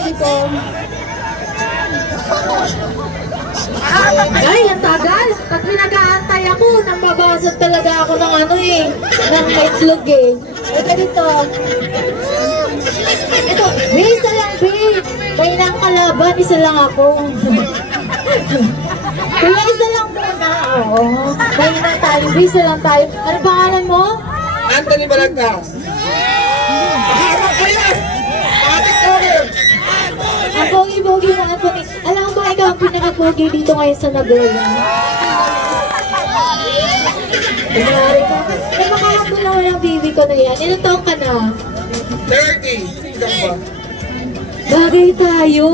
baby ko. Ay, ang tagal. Pag pinag-aantay ako, nang mabasag talaga ako ng ano eh. Ng itlog eh. Ito dito. Ito, isa lang, babe. May nang kalaban, isa lang ako. Kaya isa lang muna. Oo. May nang tayo, isa lang tayo. Ano pangalan mo? Anthony Balagtas. Harap ko yan! Atik cover! Ang pogi-pogi mo, Anthony. Alam mo ba, ikaw ang pinaka-pogi dito ngayon sa Nagoya? Kumari ka. Eh, makakapon na ng baby ko na yan. Ilang taong ka na? 30. Tingnan ba? Bagay tayo.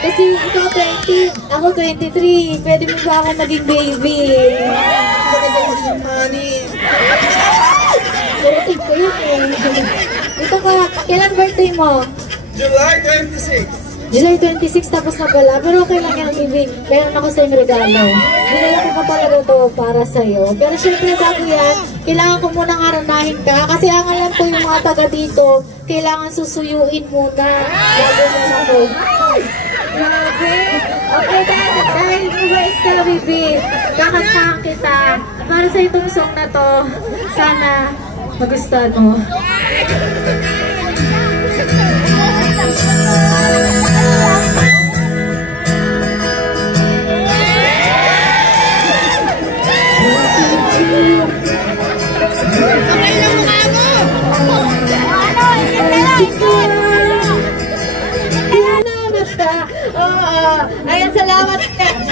Kasi ikaw 20, ako 23. Pwede mo ba ako maging baby? Bakit ako magiging money? Surutin ko yun eh. Ito ka, kailan birthday mo? July 26. July 26 tapos na pala. Pero okay lang yan, baby. Meron ako sa yung regalo. Dinala ko pa talaga ito para sa'yo. Pero syempre bago yan, kailangan ko munang aranahin ka. Kasi ang alam ko yung mga taga dito, kailangan susuyuin muna. Bago mo na po. Grabe. Okay, dahil mabait ka, baby. Kakantahan kita. Para sa itong song na to, sana magustuhan mo. Ayan, salamat.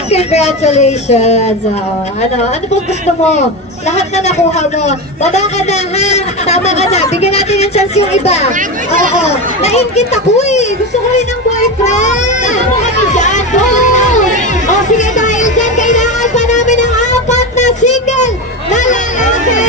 Congratulations. Ano po gusto mo? Lahat na nakuha mo. Baba ka na, ha? Tama ka na. Bigyan natin yung chance yung iba. Oo. Naingit ako eh. Gusto ko rin ng boyfriend. Ano kami dyan? Oo. Sige, dahil dyan, kailangan pa namin ng 4 na single na lalaki.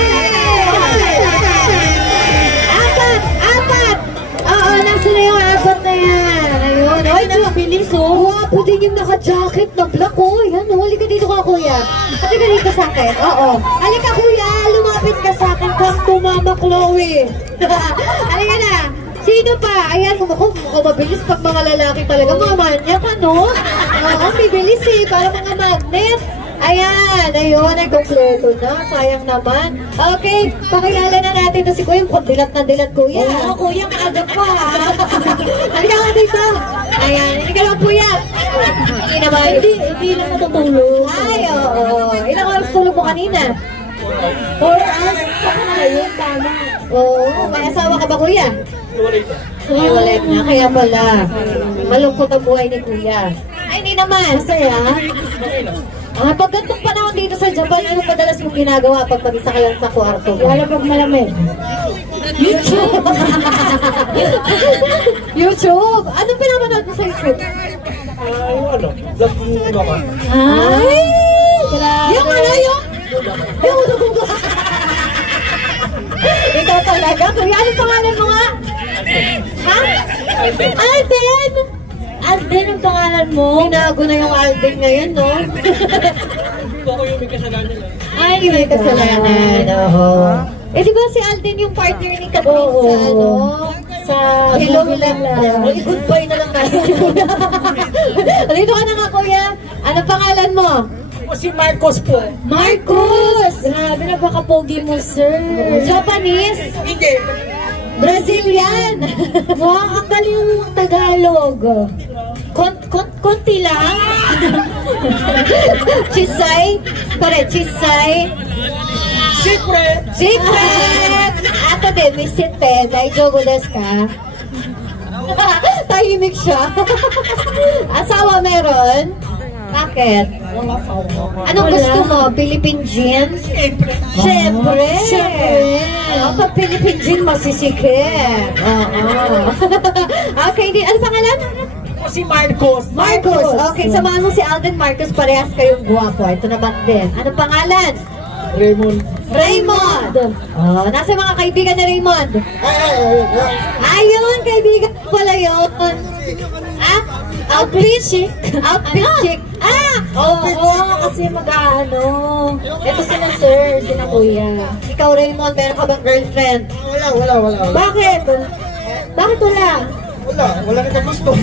4. Oo, nasa na yung 4 na yan. Ayun. Ay, nakabilis oh. Wapo din yung naka-jacket na black oh. Yan oh. Halika dito ka, kuya. Halika dito sa akin. Oo. Halika, kuya. Lumapit ka sa akin. Come to Mama Chloe. Halika na. Sino pa? Ayan, mukhang mabilis pag mga lalaki talaga. Mga manyak, ano? Oo, bibilis eh. Para mga magnet. Ayan, ayun, ay kompleto na. Sayang naman. Okay, pakilala na natin na si Kuya. Dilat na dilat, Kuya. Oo, Kuya, maaga pa. Halika ka dito. Ayan, hindi ka lang, Kuya. Hindi naman. Hindi lang natutulog. Ay, oo. Ilang oras tulog mo kanina? 4 hours? Ayun, tama. Oo, may asawa ka ba, Kuya? Ay, walit na. Kaya pala. Malungkot ang buhay ni Kuya. Ay, hindi naman. Masaya. Pag gantong panahon dito sa Japan, ano padalas mong ginagawa pag mag-isa ka lang sa kwarto? Lalo pag malamig. YouTube! YouTube! Anong pinapanood mo sa YouTube? Ano? Vlog mo ba? Ay! Grabe! Yung ano yung? Yung dugo! Ikaw talaga? Kuya, anong pangalan mo nga? Ha? Alden! Alden ang pangalan mo? Binago na yung Alden ngayon, no? Ako yung may kasalanan lang. Ay, may kasalanan. Oo. Eh, di ba si Alden yung partner ni Catherine sa, ano? Sa Hello lang. Ay, goodbye na lang tayo. Dito ka na nga, kuya. Anong pangalan mo? O si Marcos po. Marcos! Grabe, napaka-pogi mo, sir. Japanese? Hindi. Brazilian! Wow, ang galing mong Tagalog. Konti lang. Chisay? Pare, chisay? Secret! Secret! Ato din, misite. Daijogo desu ka? Tahimik siya. Asawa meron? Bakit? Anong gusto mo? Philippine jeans? Siyempre! Siyempre! Pag Philippine jeans, masisikip. Okay, ano pangalan? Si Marcos. Marcos! Okay, samahan mo si Alden Marcos. Parehas kayong guwapo. Ito naman din. Anong pangalan? Raymond. Raymond! Nasa mga kaibigan na Raymond? Ayun, kaibigan pala yun. Outfit chic. Outfit chic. Oo, kasi mag-ano. Ito sila sir, sila kuya. Ikaw Raymond, meron ka bang girlfriend? Wala. Bakit? Bakit wala? Wala. Wala kita gusto.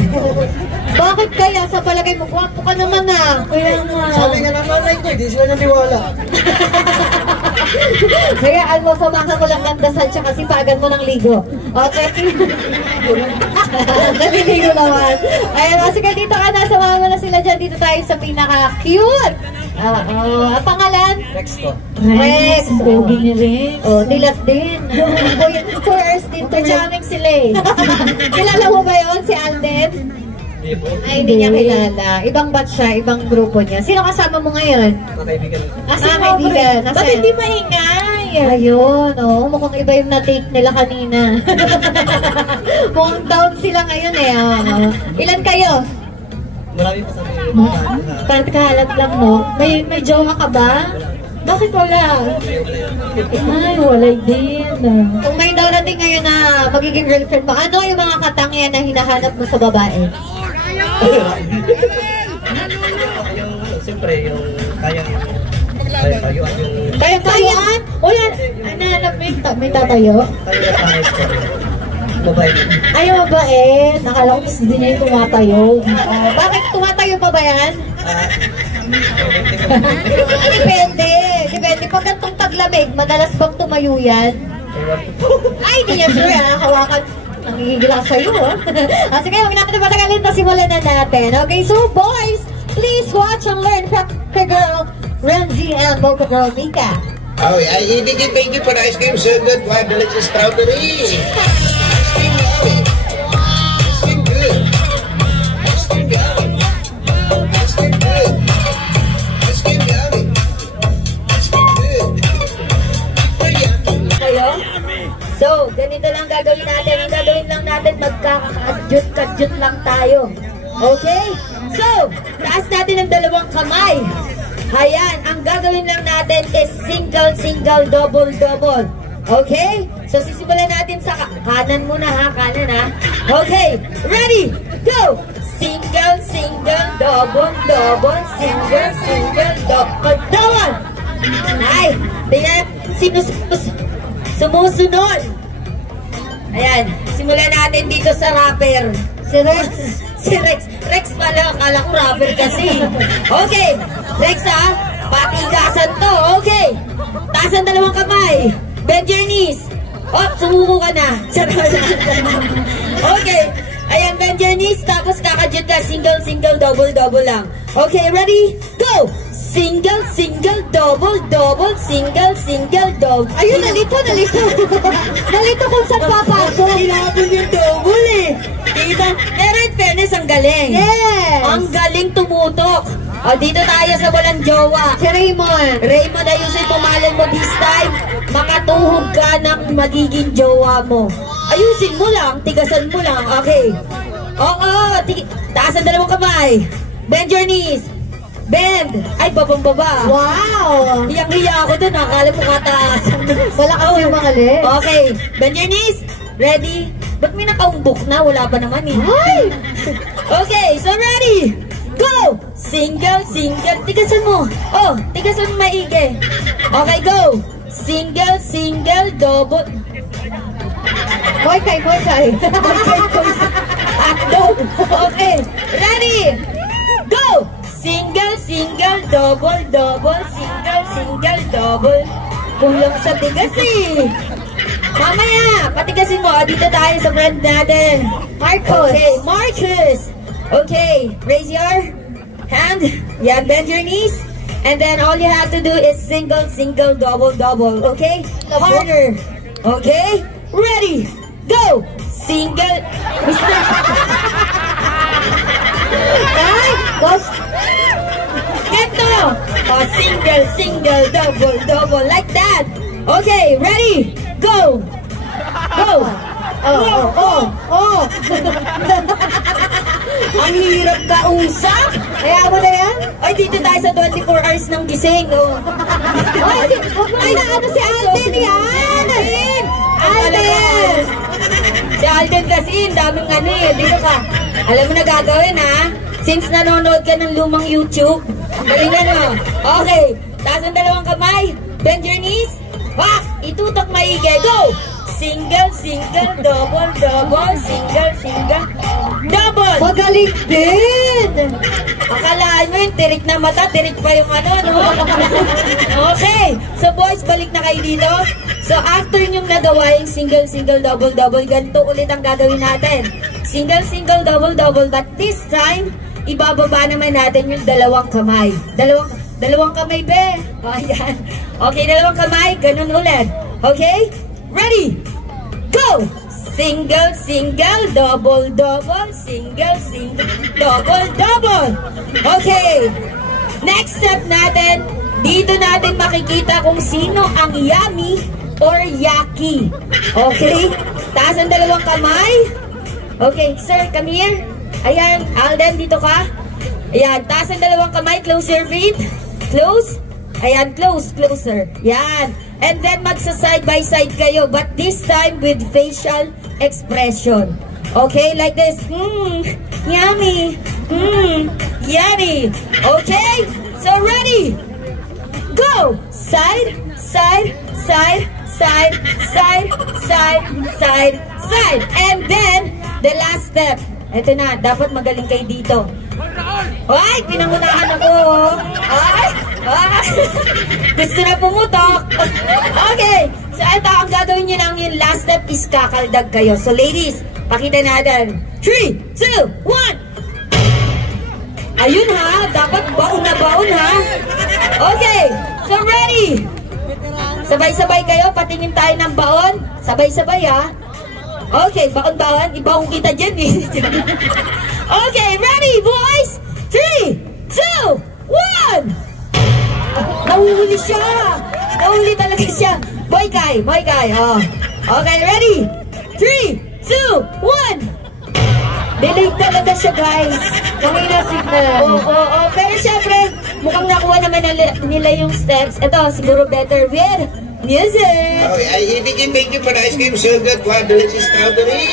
Bakit kaya sa palagay mo? Gwapo ka naman ah. Kaya nga. Sabi nga ng nanay ko, hindi sila naniwala. Hayaan mo, samahan mo lang ng dasal tsaka sipagan mo ng ligo. Okay? Naliligo naman. Ayan, o sige, dito ka na. Samahan mo na sila dyan. Dito tayo sa pinaka-cute. Ang pangalan? Next to. Rex. Pogi ni Rex. Oh, nilat din. 4 hours din. Kajaming sila eh. Kilala mo ba yun, si Alden? Ay, hindi niya kilala. Ibang batch siya, ibang grupo niya. Sino kasama mo ngayon? Mga kaibigan. Si kaibigan. Ba't hindi maingay? Ayun, oh, mukhang iba yung na-take nila kanina. Mukhang down sila ngayon eh. Oh. Ilan kayo? Marami pa sa Kalat lang, no? May jowa ka ba? Bakit wala? Ay, wala din. Kung may darating ngayon na magiging girlfriend mo, ano yung mga katangian na hinahanap mo sa babae? Siyempre, yung kayang payuan yung... Kaya tayaan? Wala. Ano, may tatayo? Kayang pangit ko. Mabay. Ay, mabait. Nakala ko gusto din niya yung tumatayo. Bakit tumatayo pa ba yan? Depende. Depende. Pag gantong taglamig, madalas bang tumayo yan? Ay, hindi niya sure ha. Hawakan. Nangigigil ako sa'yo ha. Sige, huwag natin patagalin na simulan na natin. Okay, so boys, please watch and learn from the girl, Renzi and Boca Girl, Mika. Oh, yeah, thank you for the ice cream. So good. Wow, delicious strawberry. Ice cream yummy. Ice cream good. Ice cream yummy. Ice cream good. Ice cream yummy. Ice cream good. Super yummy. Kayo? So, ganito lang gagawin natin. Ang gagawin lang natin, magkaka-adjut-kadjut lang tayo. Okay? So, taas natin ang dalawang kamay. Ayan, ang gagawin lang natin is single, double. Okay? So, sisimulan natin sa kanan muna ha, kanan ha. Okay, ready, go! Single, double, single, double. Ay, tingnan, sumusunod. Ayan, simulan natin dito sa rapper. Si Rex. Si Rex. Rex pala, akala ko rapper kasi. Okay, Rex ha, patigasan to. Okay, taas ang dalawang kamay. Bend your knees. Oh, sumuko ka na. Okay, ayan, bend your knees. Tapos kakadjut ka, single, double lang. Okay, ready? Go! Single, double, single, double. Ayun, nalito. Nalito kung saan papasok. Hinapon yung double eh. Diba? Pero in fairness, ang galing. Yes. Ang galing tumutok. O, dito tayo sa walang jowa. Si Raymond. Raymond, ayusin pumalan mo this time. Makatuhog ka ng magiging jowa mo. Ayusin mo lang, tigasan mo lang. Okay. Oo, taas ang dalawang kamay. Bend your knees. Bend! Ay, babang-baba. Wow! Hiyang-hiya ako dun. Akala mo kataas. Wala kasi yung mga legs. Okay. Bend your knees. Ready? Ba't may nakaumbok na? Wala pa naman eh. Ay! Okay, so ready? Go! Single. Tigasan mo. Oh, tigasan mo maigi. Okay, go! Single, double. Moy kay. Akdo. Okay, ready? Go! Single, double, single, double. Kulang sa tigas eh. Mamaya, patigasin mo. Dito tayo sa friend natin. Marcos. Okay, Marcus. Okay, raise your hand. Yan, bend your knees. And then all you have to do is single, double. Okay? Harder. Okay? Ready? Go! Single. Ay! Boss! Ganto! Oh, single, double, like that. Okay, ready? Go! Go! Oh! Ang hirap kausap. Kaya mo na yan? Ay, dito tayo sa 24 hours ng gising. Oh. Ay, naano si Alden yan! Alden! Si Alden kasi, daming ano eh. Dito ka. Alam mo na gagawin ha? Since nanonood ka ng lumang YouTube, galingan mo. Okay, taas ang dalawang kamay. Bend your knees. Wak! Itutok maigi. Go! Single, double, single. Ganon. Magaling din. Akalaan mo yun, tirik na mata, tirik pa yung ano, no? Okay. So, boys, balik na kayo dito. So, after nyong nagawa yung single, single, double, double, ganito ulit ang gagawin natin. Single, single, double, double. But this time, ibababa naman natin yung dalawang kamay. Dalawang kamay, be. O, ayan. Okay, dalawang kamay. Ganun ulit. Okay? Ready? Go! Single, single, double, double, single, single, double, double. Okay. Next step natin, dito natin makikita kung sino ang yummy or yucky. Okay? Taas ang dalawang kamay. Okay, sir, come here. Ayan, Alden, dito ka. Ayan, taas ang dalawang kamay. Close your feet. Close. Ayan, close, closer. Yan. And then magsa-side by side kayo, but this time with facial expression. Okay, like this. Yummy. Yummy. Okay, so ready. Go. Side, side, side, side, side, side, side, side. And then, the last step. Ito na, dapat magaling kayo dito. Ay, pinangunahan ako. Ay, gusto na pumutok. Okay, so ito, ang gagawin nyo lang yung last step is kakaldag kayo. So ladies, pakita natin. 3, 2, 1. Ayun ha, dapat baon na baon ha. Okay, so ready. Sabay-sabay kayo, patingin tayo ng baon. Sabay-sabay ha. Okay, baon-baon. Ibaon kita dyan eh. Okay, ready boys? 3, 2, 1. Nahuli siya. Nahuli talaga siya. Boy Kai. Oh. Okay, ready? 3, 2, 1. Delayed talaga siya, guys. Kamina signal. Oo. Pero syempre, mukhang nakuha naman nila yung steps. Ito, siguro better with music. Okay, I think you make it for the ice cream so good. Wow, delicious strawberry.